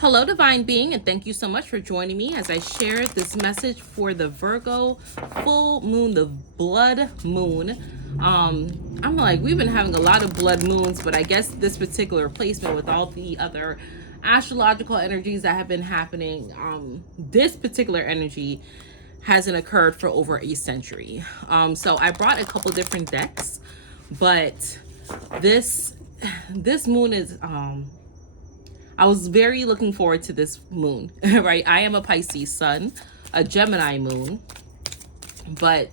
Hello, Divine Being, and thank you so much for joining me as I share this message for the Virgo full moon, the blood moon. I'm like, we've been having a lot of blood moons, but I guess this particular placement with all the other astrological energies that have been happening, this particular energy hasn't occurred for over a century. So I brought a couple different decks, but this this moon is I was very looking forward to this moon, right? I am a Pisces sun, a Gemini moon, but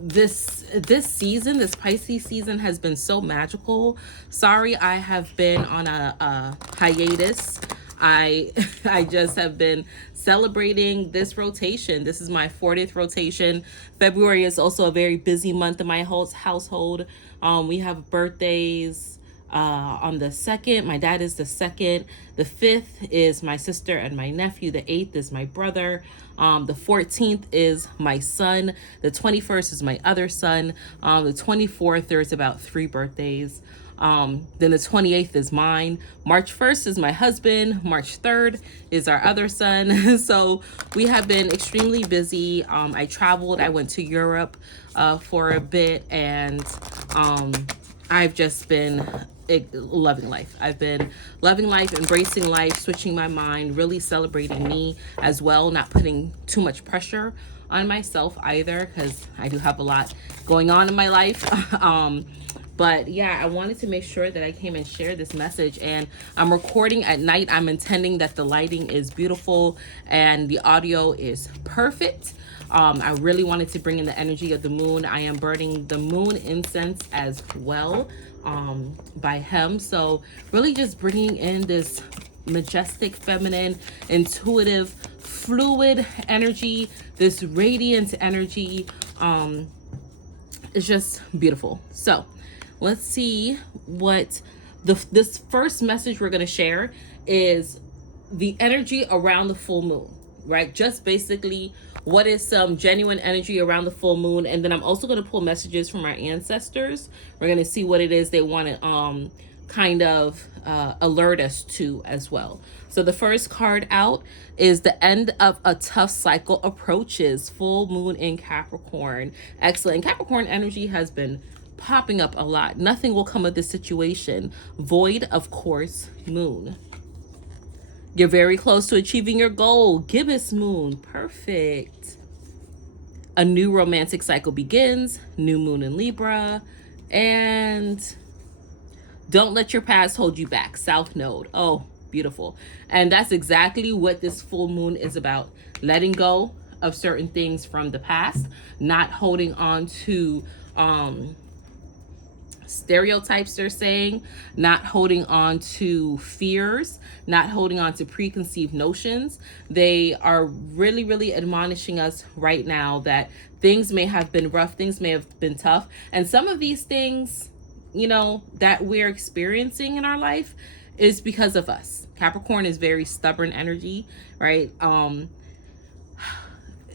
this season, this Pisces season, has been so magical. Sorry, I have been on a hiatus. I I just have been celebrating this rotation. This is my 40th rotation. February is also a very busy month in my household. We have birthdays on the 2nd. My dad is the 2nd. The 5th is my sister and my nephew. The 8th is my brother. The 14th is my son. The 21st is my other son. The 24th, there's about 3 birthdays. Then the 28th is mine. March 1st is my husband. March 3rd is our other son. So we have been extremely busy. I traveled. I went to Europe for a bit, and I've just been loving life. I've been loving life, embracing life, switching my mind, really celebrating me as well, not putting too much pressure on myself either, because I do have a lot going on in my life. But yeah, I wanted to make sure that I came and shared this message, and I'm recording at night. I'm intending that the lighting is beautiful and the audio is perfect. I really wanted to bring in the energy of the moon. I am burning the moon incense as well by hem. So really just bringing in this majestic, feminine, intuitive, fluid energy, this radiant energy. It's just beautiful. So let's see what this first message we're going to share is the energy around the full moon, right? Just basically what is some genuine energy around the full moon. And then I'm also going to pull messages from our ancestors. We're going to see what it is they want to kind of alert us to as well. So the first card out is the end of a tough cycle approaches. Full moon in Capricorn. Excellent. Capricorn energy has been popping up a lot. Nothing will come of this situation. Void, of course, moon. You're very close to achieving your goal. Gibbous moon. Perfect. A new romantic cycle begins. New moon in Libra. And don't let your past hold you back. South node. Oh, beautiful. And that's exactly what this full moon is about. Letting go of certain things from the past. Not holding on to stereotypes, they're saying, not holding on to fears, not holding on to preconceived notions. They are really admonishing us right now that things may have been rough, things may have been tough, and some of these things, you know, that we're experiencing in our life is because of us. Capricorn is very stubborn energy, right?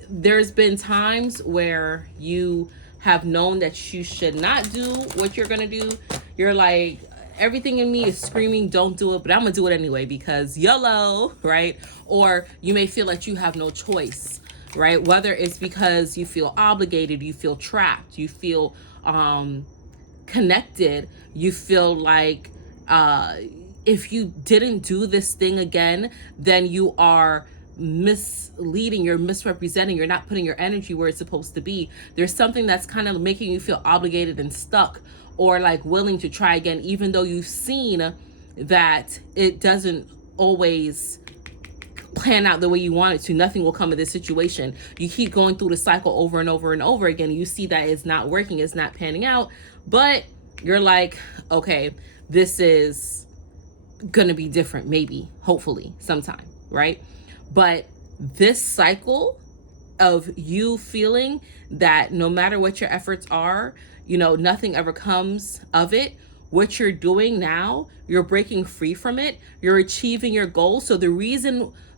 There's been times where you have known that you should not do what you're gonna do. You're like, everything in me is screaming, don't do it, but I'm gonna do it anyway because YOLO, right? Or you may feel like you have no choice, right? Whether it's because you feel obligated, you feel trapped, you feel connected, you feel like if you didn't do this thing again, then you are misleading, you're misrepresenting, you're not putting your energy where it's supposed to be. There's something that's kind of making you feel obligated and stuck, or like willing to try again, even though you've seen that it doesn't always plan out the way you want it to. Nothing will come of this situation. You keep going through the cycle over and over and over again. You see that it's not working, it's not panning out, but you're like, okay, this is gonna be different, maybe, hopefully, sometime, right? But this cycle of you feeling that no matter what your efforts are, you know, nothing ever comes of it. What you're doing now, you're breaking free from it. You're achieving your goal. So the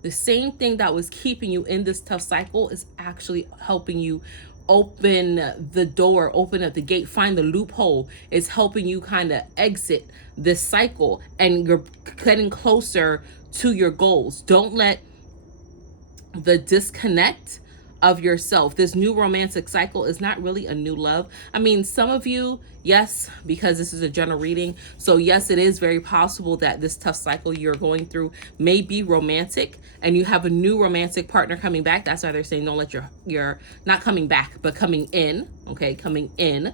same thing that was keeping you in this tough cycle is actually helping you open the door, open up the gate, find the loophole. It's helping you kind of exit this cycle, and you're getting closer to your goals. Don't let the disconnect of yourself. This new romantic cycle is not really a new love. I mean, some of you, yes, because this is a general reading. So yes, it is very possible that this tough cycle you're going through may be romantic, and you have a new romantic partner coming back. That's why they're saying don't let your not coming back, but coming in, okay, coming in.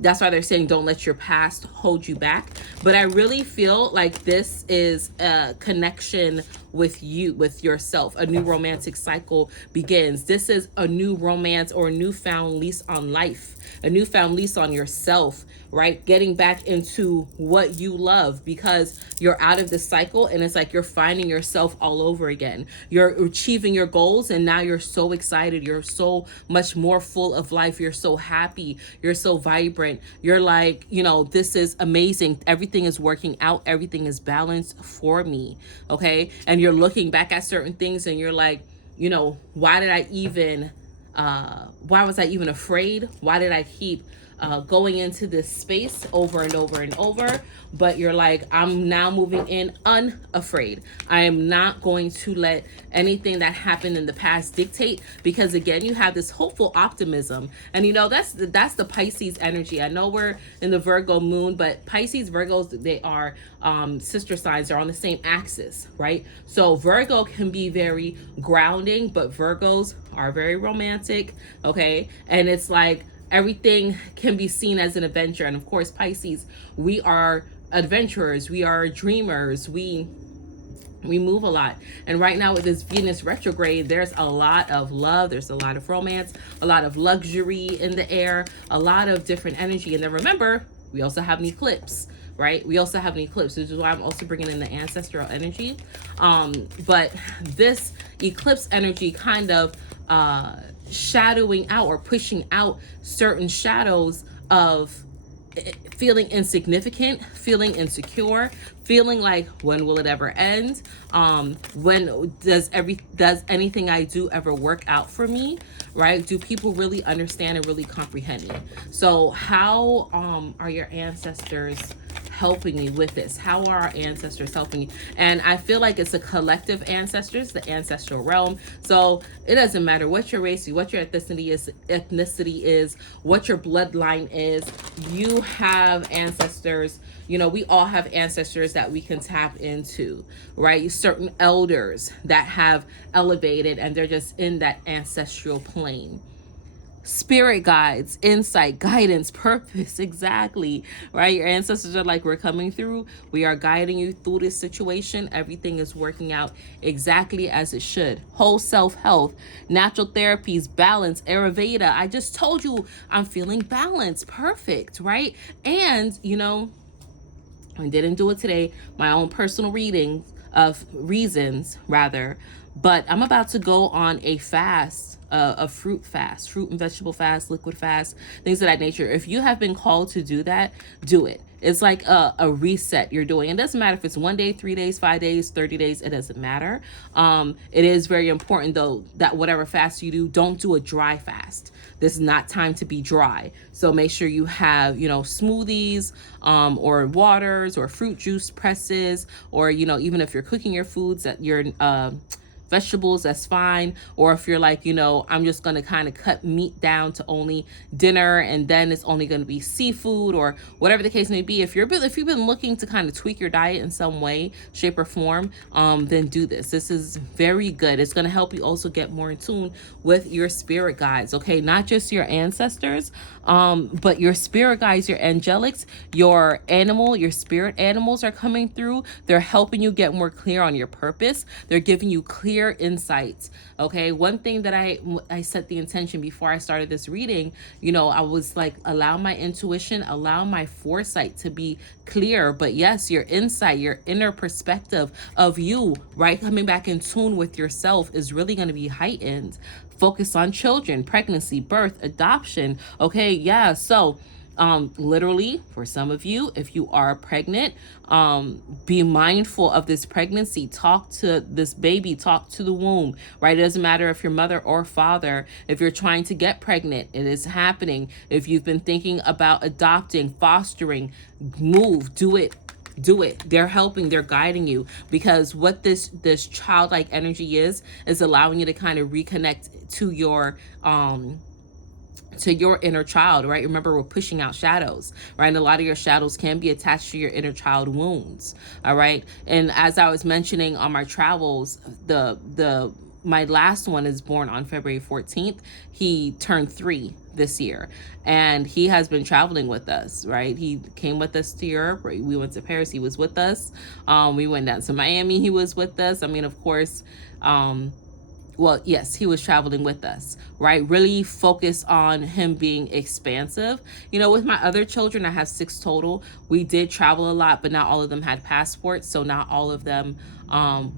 That's why they're saying don't let your past hold you back. But I really feel like this is a connection with you, with yourself. A new romantic cycle begins. This is a new romance or a newfound lease on life, a newfound lease on yourself, right? Getting back into what you love, because you're out of the cycle, and it's like you're finding yourself all over again. You're achieving your goals, and now you're so excited. You're so much more full of life. You're so happy. You're so vibrant. You're like, this is amazing. Everything is working out. Everything is balanced for me. Okay. And you're looking back at certain things, and you're like, why was I even afraid? Why did I keep going into this space over and over and over? But you're like, I'm now moving in unafraid. I am not going to let anything that happened in the past dictate, because again, you have this hopeful optimism. And that's the Pisces energy. I know we're in the Virgo moon, but Pisces, Virgos, they are sister signs. They're on the same axis, right? So Virgo can be very grounding, but Virgos are very romantic, okay? And it's like everything can be seen as an adventure. And of course, Pisces, we are adventurers, we are dreamers, we move a lot. And right now with this Venus retrograde, there's a lot of love, there's a lot of romance, a lot of luxury in the air, a lot of different energy. And then remember, we also have an eclipse, right? We also have an eclipse, which is why I'm also bringing in the ancestral energy. But this eclipse energy kind of shadowing out or pushing out certain shadows of feeling insignificant, feeling insecure, feeling like, when will it ever end? When does anything I do ever work out for me, right? Do people really understand and really comprehend me? So how are your ancestors helping me with this? How are our ancestors helping you? And I feel like it's a collective ancestors, the ancestral realm. So it doesn't matter what your race, what your ethnicity is, what your bloodline is. You have ancestors. We all have ancestors that we can tap into, right? Certain elders that have elevated, and they're just in that ancestral plane. Spirit guides, insight, guidance, purpose, exactly, right? Your ancestors are like, we're coming through. We are guiding you through this situation. Everything is working out exactly as it should. Whole self-health, natural therapies, balance, Ayurveda. I just told you I'm feeling balanced. Perfect, right? And, I didn't do it today, my own personal reading of reasons, rather, but I'm about to go on a fast, a fruit fast, fruit and vegetable fast, liquid fast, things of that nature. If you have been called to do that, do it. It's like a reset you're doing. It doesn't matter if it's 1 day, 3 days, 5 days, 30 days. It doesn't matter. It is very important, though, that whatever fast you do, don't do a dry fast. This is not time to be dry. So make sure you have, smoothies or waters or fruit juice presses, or, even if you're cooking your foods, that you're vegetables, that's fine. Or if you're like, I'm just going to kind of cut meat down to only dinner, and then it's only going to be seafood, or whatever the case may be. If you've been looking to kind of tweak your diet in some way, shape, or form, then do this. This is very good. It's going to help you also get more in tune with your spirit guides, okay? Not just your ancestors, but your spirit guides, your angelics, your spirit animals are coming through. They're helping you get more clear on your purpose. They're giving you clear insights, okay? One thing that I set the intention before I started this reading, I was like, allow my intuition, allow my foresight to be clear. But yes, your insight, your inner perspective of you, right, coming back in tune with yourself is really going to be heightened. Focus on children, pregnancy, birth, adoption, okay? Yeah, so Literally, for some of you, if you are pregnant, be mindful of this pregnancy. Talk to this baby, talk to the womb, right? It doesn't matter if you're mother or father. If you're trying to get pregnant, it is happening. If you've been thinking about adopting, fostering, move, do it. Do it. They're helping, they're guiding you, because what this childlike energy is allowing you to kind of reconnect to your inner child, right? Remember, we're pushing out shadows, right? And a lot of your shadows can be attached to your inner child wounds, all right? And as I was mentioning on my travels, my last one is born on February 14th. He turned 3 this year, and he has been traveling with us, right? He came with us to Europe. Right? We went to Paris. He was with us. We went down to Miami. He was with us. I mean, of course, well, yes, he was traveling with us, right? Really focus on him being expansive. You know, with my other children, I have 6 total. We did travel a lot, but not all of them had passports. So not all of them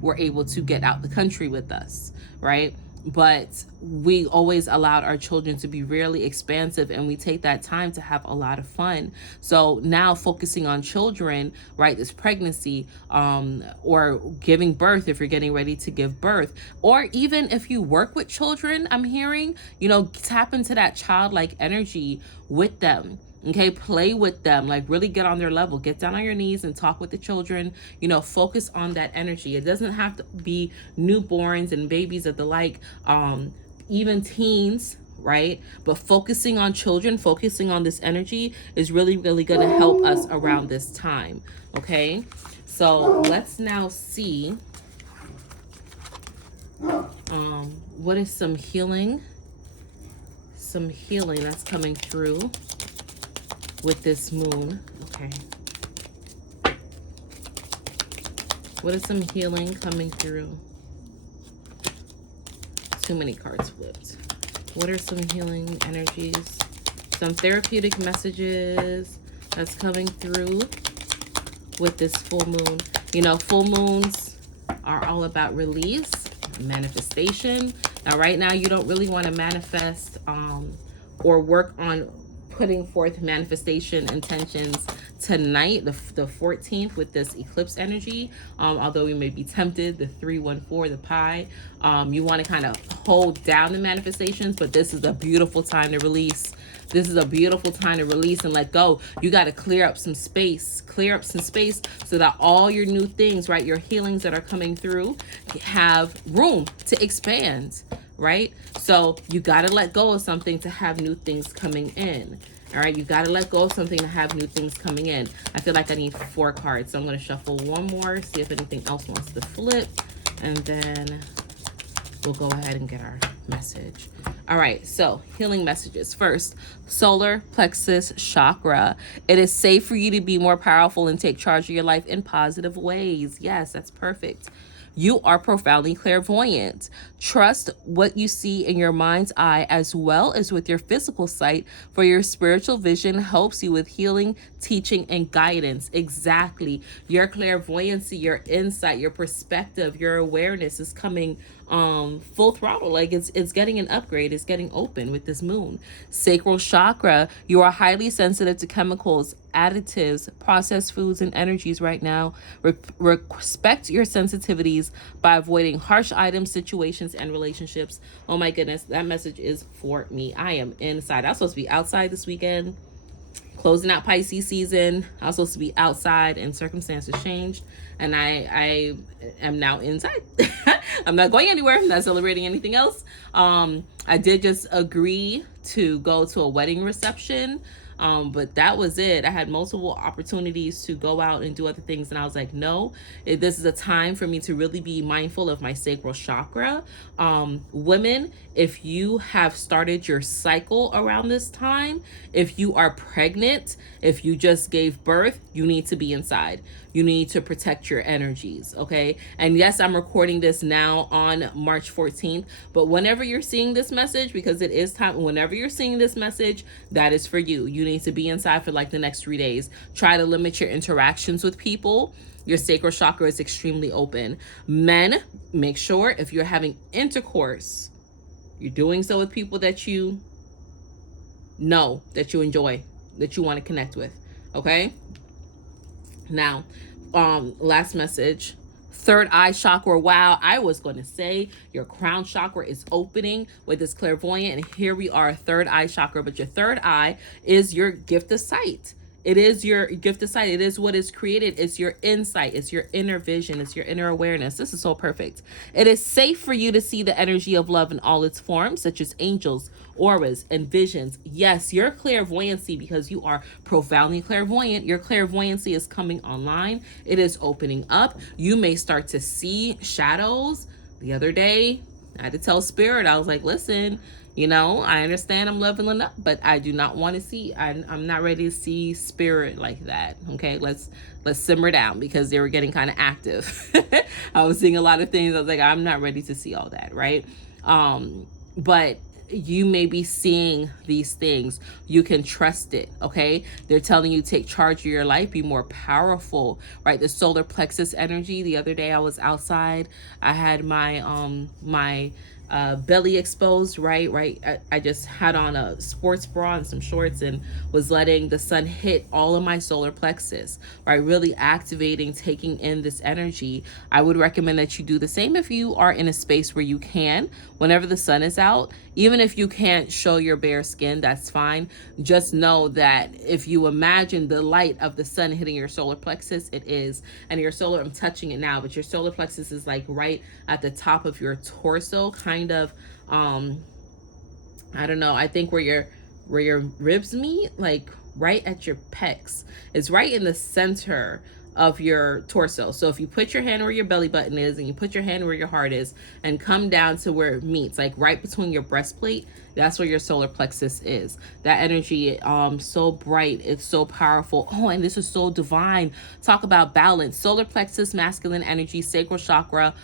were able to get out the country with us, right? But we always allowed our children to be really expansive, and we take that time to have a lot of fun. So now focusing on children, right, this pregnancy, or giving birth, if you're getting ready to give birth, or even if you work with children, I'm hearing, you know, tap into that childlike energy with them. Okay, play with them, like really get on their level, get down on your knees and talk with the children, you know, focus on that energy. It doesn't have to be newborns and babies of the like, even teens, right? But focusing on children, focusing on this energy is really, really going to help us around this time. Okay, so let's now see what is some healing that's coming through with this moon. Okay, what is some healing coming through? Too many cards flipped. What are some healing energies? Some therapeutic messages that's coming through with this full moon. You know, full moons are all about release, manifestation. Now, right now, you don't really want to manifest or work on putting forth manifestation intentions tonight, the 14th, with this eclipse energy. Although we may be tempted, the 314, the pie, you want to kind of hold down the manifestations, but this is a beautiful time to release. This is a beautiful time to release and let go. You got to clear up some space so that all your new things, right, your healings that are coming through have room to expand, right? So you got to let go of something to have new things coming in. All right, you got to let go of something to have new things coming in. I feel like I need 4 cards, so I'm going to shuffle one more, see if anything else wants to flip, and then we'll go ahead and get our message. All right, so healing messages. First, solar plexus chakra. It is safe for you to be more powerful and take charge of your life in positive ways. Yes, that's perfect. You are profoundly clairvoyant. Trust what you see in your mind's eye as well as with your physical sight, for your spiritual vision helps you with healing, teaching, and guidance. Exactly. Your clairvoyancy, your insight, your perspective, your awareness is coming full throttle. Like it's getting an upgrade. It's getting open with this moon. Sacral chakra. You are highly sensitive to chemicals, additives, processed foods, and energies right now. Respect your sensitivities by avoiding harsh items, situations, and relationships. Oh my goodness, that message is for me. I am inside. I was supposed to be outside this weekend, closing out Pisces season. I was supposed to be outside and circumstances changed, and I am now inside. I'm not going anywhere. I'm not celebrating anything else. I did just agree to go to a wedding reception, but that was it. I had multiple opportunities to go out and do other things, and I was like, no, this is a time for me to really be mindful of my sacral chakra. Women, if you have started your cycle around this time, if you are pregnant, if you just gave birth, you need to be inside. You need to protect your energies, okay? And yes, I'm recording this now on March 14th, but whenever you're seeing this message, because it is time, whenever you're seeing this message, that is for you. You need to be inside for like the next 3 days. Try to limit your interactions with people. Your sacral chakra is extremely open. Men, make sure if you're having intercourse, you're doing so with people that you know that you enjoy. that you want to connect with. Okay. Now, last message. Third eye chakra. Wow, I was going to say your crown chakra is opening with this clairvoyant, and here we are, third eye chakra. But your third eye is your gift of sight. It is your gift of sight. It is what is created. It's your insight. It's your inner vision. It's your inner awareness. This is so perfect. It is safe for you to see the energy of love in all its forms, such as angels, auras, and visions. Yes, your clairvoyancy, because you are profoundly clairvoyant, your clairvoyancy is coming online. It is opening up. You may start to see shadows. The other day, I had to tell Spirit, I was like, listen, you know, I understand I'm leveling up, but I do not want to see, I'm not ready to see Spirit like that. Okay, let's simmer down, because they were getting kind of active. I was seeing a lot of things. I was like, I'm not ready to see all that, right? But you may be seeing these things. You can trust it. Okay, they're telling you take charge of your life, be more powerful, right? The solar plexus energy. The other day I was outside, I had my belly exposed, right? I just had on a sports bra and some shorts and was letting the sun hit all of my solar plexus, right? Really activating, taking in this energy. I would recommend that you do the same if you are in a space where you can, whenever the sun is out. Even if you can't show your bare skin, that's fine. Just know that if you imagine the light of the sun hitting your solar plexus, it is. And your solar, I'm touching it now, but your solar plexus is like right at the top of your torso, kind of, I don't know, I think where your ribs meet, like right at your pecs. It's right in the center of your torso. So if you put your hand where your belly button is, and you put your hand where your heart is, and come down to where it meets, like right between your breastplate, that's where your solar plexus is. That energy, so bright, it's so powerful. Oh, and this is so divine. Talk about balance. Solar plexus, masculine energy, sacral chakra,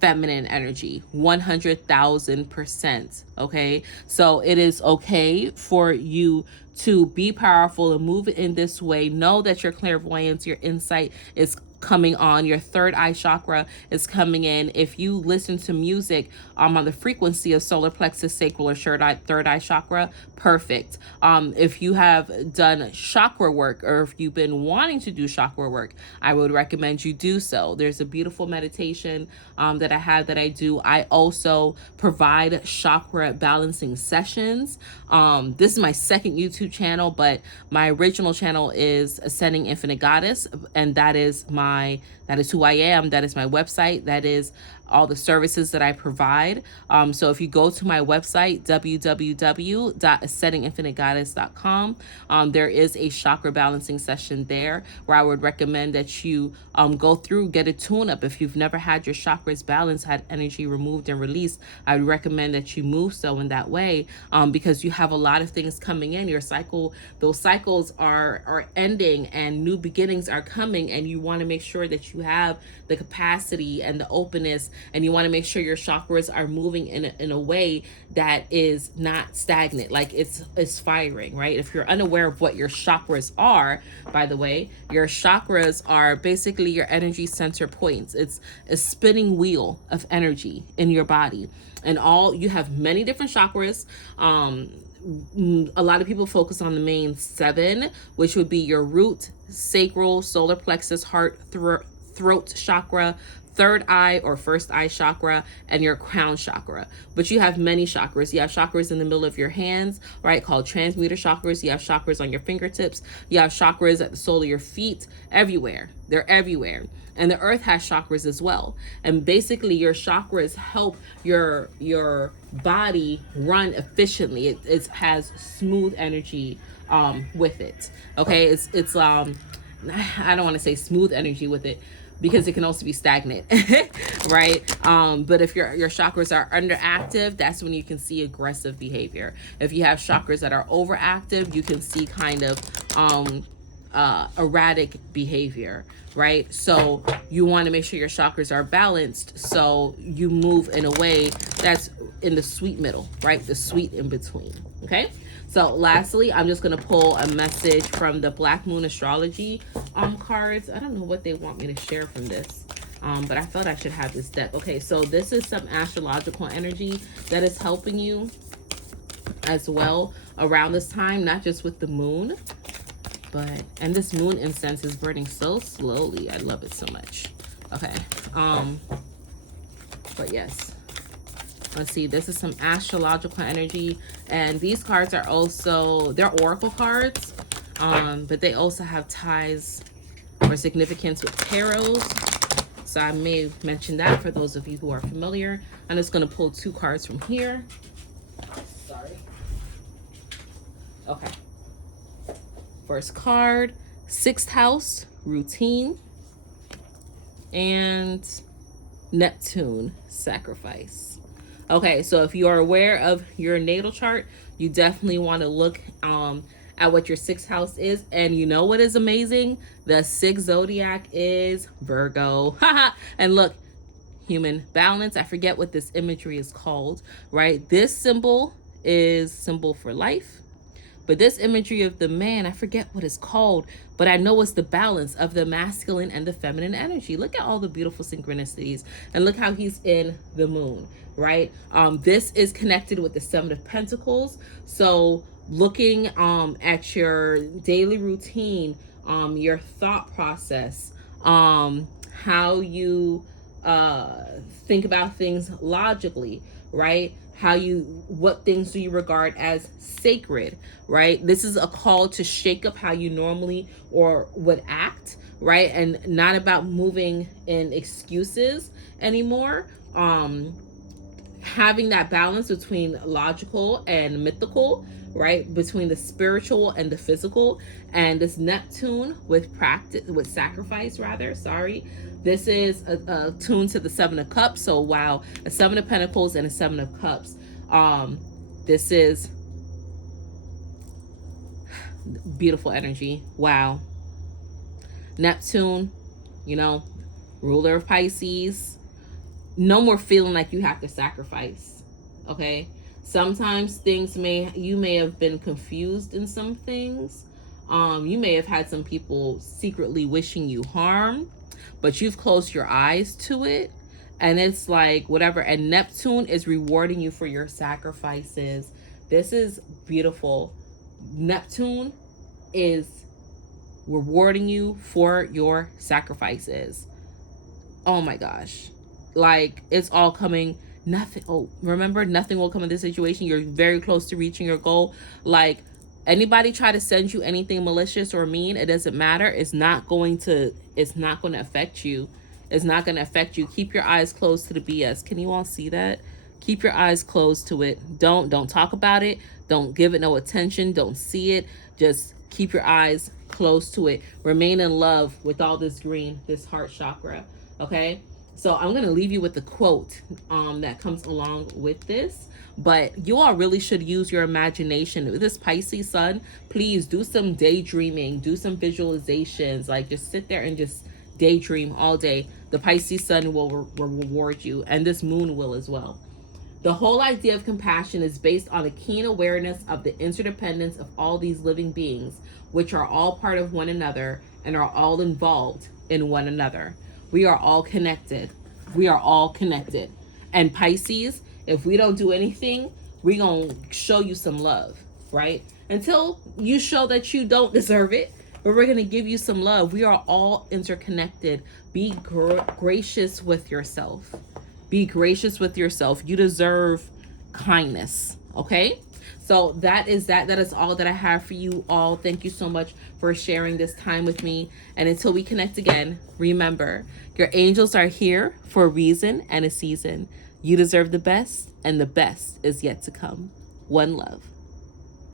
feminine energy, 100,000%. Okay, so it is okay for you to be powerful and move in this way. Know that your clairvoyance, your insight is coming on. Your third eye chakra is coming in. If you listen to music on the frequency of solar plexus, sacral, or third eye chakra, perfect. If you have done chakra work, or if you've been wanting to do chakra work, I would recommend you do so. There's a beautiful meditation that I have that I do. I also provide chakra balancing sessions. This is my second YouTube channel, but my original channel is Ascending Infinite Goddess, and that is who I am. That is my website. That is all the services that I provide. So if you go to my website, www.ascendinginfinitegoddess.com, there is a chakra balancing session there where I would recommend that you go through, get a tune up. If you've never had your chakras balanced, had energy removed and released, I would recommend that you move so in that way, because you have a lot of things coming in. Your cycle, those cycles are ending and new beginnings are coming, and you want to make sure that you have the capacity and the openness, and you want to make sure your chakras are moving in a way that is not stagnant, like it's firing, right? If you're unaware of what your chakras are, by the way, your chakras are basically your energy center points. It's a spinning wheel of energy in your body, and you have many different chakras. A lot of people focus on the main 7, which would be your root, sacral, solar plexus, heart, throat chakra, third eye or first eye chakra, and your crown chakra. But you have many chakras. You have chakras in the middle of your hands, right, called transmuter chakras. You have chakras on your fingertips. You have chakras at the sole of your feet, everywhere. They're everywhere. And the earth has chakras as well. And basically your chakras help your body run efficiently. It has smooth energy with it. Okay, it's I don't want to say smooth energy with it, because it can also be stagnant, right? But if your chakras are underactive, that's when you can see aggressive behavior. If you have chakras that are overactive, you can see kind of erratic behavior, right? So you want to make sure your chakras are balanced, so you move in a way that's in the sweet middle, right? The sweet in between. Okay, so lastly, I'm just going to pull a message from the Black Moon Astrology cards. I don't know what they want me to share from this, but I felt I should have this deck. Okay, so this is some astrological energy that is helping you as well around this time, not just with the moon, And this moon incense is burning so slowly. I love it so much. Okay. But yes. Let's see. This is some astrological energy. And these cards are also, they're oracle cards. But they also have ties or significance with tarots. So I may have mentioned that for those of you who are familiar. I'm just going to pull 2 cards from here. Sorry. Okay. First card, 6th house, routine, and Neptune, sacrifice. Okay, so if you are aware of your natal chart, you definitely want to look at what your 6th house is. And you know what is amazing? The 6th zodiac is Virgo. And look, human balance. I forget what this imagery is called, right? This symbol is symbol for life. But this imagery of the man, I forget what it's called, but I know it's the balance of the masculine and the feminine energy. Look at all the beautiful synchronicities, and look how he's in the moon, right? This is connected with the 7 of Pentacles. So looking at your daily routine, your thought process, how you think about things logically, right? What things do you regard as sacred, right? This is a call to shake up how you normally or would act, right? And not about moving in excuses anymore. Having that balance between logical and mythical, right? Between the spiritual and the physical. And this Neptune with sacrifice, this is attuned to the 7 of Cups. So wow, a 7 of Pentacles and a 7 of Cups. This is beautiful energy. Wow. Neptune, ruler of Pisces. No more feeling like you have to sacrifice. Okay. Sometimes you may have been confused in some things. You may have had some people secretly wishing you harm, but you've closed your eyes to it. And it's like whatever. And Neptune is rewarding you for your sacrifices. This is beautiful. Neptune is rewarding you for your sacrifices. Oh my gosh. Like, it's all coming. Remember, nothing will come in this situation. You're very close to reaching your goal. Like, anybody try to send you anything malicious or mean, it doesn't matter. It's not going to affect you. It's not going to affect you. Keep your eyes closed to the BS. Can you all see that? Keep your eyes closed to it. Don't talk about it. Don't give it no attention. Don't see it. Just keep your eyes close to it. Remain in love with all this green, this heart chakra. Okay? So I'm going to leave you with the quote that comes along with this. But you all really should use your imagination. With this Pisces sun, please do some daydreaming. Do some visualizations. Like, just sit there and just daydream all day. The Pisces sun will reward you. And this moon will as well. The whole idea of compassion is based on a keen awareness of the interdependence of all these living beings, which are all part of one another and are all involved in one another. We are all connected. We are all connected. And Pisces, if we don't do anything, we're going to show you some love, right? Until you show that you don't deserve it, but we're going to give you some love. We are all interconnected. Be gracious with yourself. Be gracious with yourself. You deserve kindness, okay? So that is all that I have for you all. Thank you so much for sharing this time with me. And until we connect again, remember, your angels are here for a reason and a season. You deserve the best, and the best is yet to come. One love.